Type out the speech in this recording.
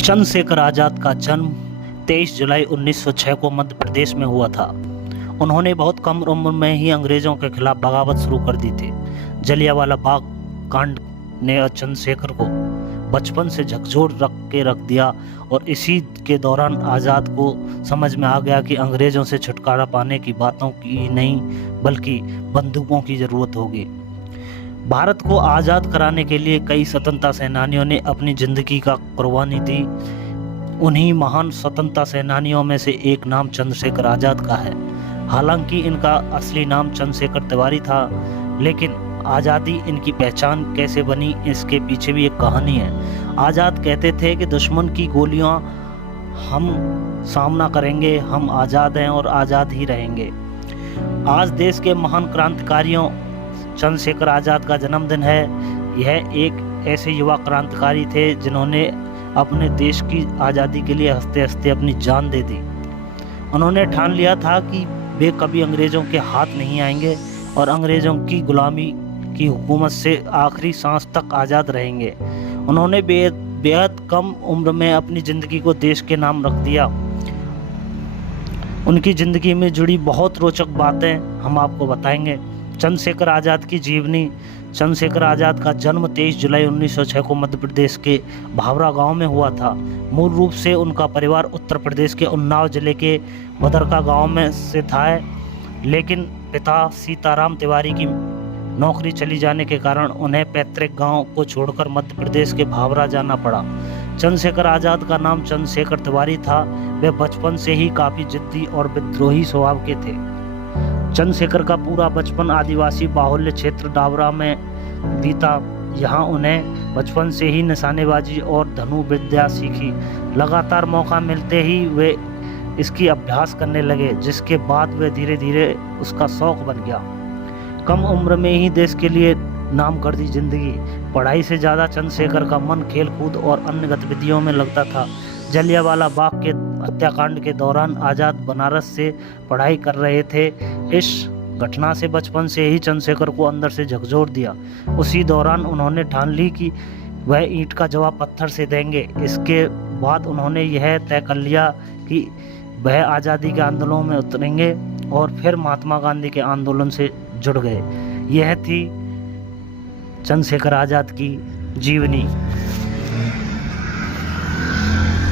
चंद्रशेखर आज़ाद का जन्म 23 जुलाई 1906 को मध्य प्रदेश में हुआ था। उन्होंने बहुत कम उम्र में ही अंग्रेजों के खिलाफ बगावत शुरू कर दी थी। जलियांवाला बाग कांड ने चंद्रशेखर को बचपन से झकझोर रख दिया और इसी के दौरान आज़ाद को समझ में आ गया कि अंग्रेजों से छुटकारा पाने की बातों की नहीं बल्कि बंदूकों की ज़रूरत होगी। भारत को आज़ाद कराने के लिए कई स्वतंत्रता सेनानियों ने अपनी ज़िंदगी का कुर्बानी दी। उन्हीं महान स्वतंत्रता सेनानियों में से एक नाम चंद्रशेखर आज़ाद का है। हालांकि इनका असली नाम चंद्रशेखर तिवारी था, लेकिन आज़ादी इनकी पहचान कैसे बनी इसके पीछे भी एक कहानी है। आज़ाद कहते थे कि दुश्मन की गोलियां हम सामना करेंगे, हम आज़ाद हैं और आज़ाद ही रहेंगे। आज देश के महान क्रांतिकारियों चंद्रशेखर आज़ाद का जन्मदिन है। यह एक ऐसे युवा क्रांतिकारी थे जिन्होंने अपने देश की आज़ादी के लिए हंसते हंसते अपनी जान दे दी। उन्होंने ठान लिया था कि वे कभी अंग्रेज़ों के हाथ नहीं आएंगे और अंग्रेज़ों की गुलामी की हुकूमत से आखिरी सांस तक आज़ाद रहेंगे। उन्होंने बेहद कम उम्र में अपनी ज़िंदगी को देश के नाम रख दिया। उनकी ज़िंदगी में जुड़ी बहुत रोचक बातें हम आपको बताएंगे। चंद्रशेखर आज़ाद की जीवनी। चंद्रशेखर आज़ाद का जन्म 23 जुलाई 1906 को मध्य प्रदेश के भावरा गांव में हुआ था। मूल रूप से उनका परिवार उत्तर प्रदेश के उन्नाव जिले के बदरका गांव में से था, लेकिन पिता सीताराम तिवारी की नौकरी चली जाने के कारण उन्हें पैतृक गांव को छोड़कर मध्य प्रदेश के भावरा जाना पड़ा। चंद्रशेखर आज़ाद का नाम चंद्रशेखर तिवारी था। वे बचपन से ही काफ़ी जिद्दी और विद्रोही स्वभाव के थे। चंद्रशेखर का पूरा बचपन आदिवासी बाहुल्य क्षेत्र डावरा में बीता। यहाँ उन्हें बचपन से ही निशानेबाजी और धनु विद्या सीखी। लगातार मौका मिलते ही वे इसकी अभ्यास करने लगे, जिसके बाद वे धीरे धीरे उसका शौक बन गया। कम उम्र में ही देश के लिए नाम कर दी जिंदगी। पढ़ाई से ज़्यादा चंद्रशेखर का मन खेल कूद और अन्य गतिविधियों में लगता था। जलियांवाला बाग के हत्याकांड के दौरान आज़ाद बनारस से पढ़ाई कर रहे थे। इस घटना से बचपन से ही चंद्रशेखर को अंदर से झकझोर दिया। उसी दौरान उन्होंने ठान ली कि वह ईंट का जवाब पत्थर से देंगे। इसके बाद उन्होंने यह तय कर लिया कि वह आज़ादी के आंदोलन में उतरेंगे और फिर महात्मा गांधी के आंदोलन से जुड़ गए। यह थी चंद्रशेखर आज़ाद की जीवनी।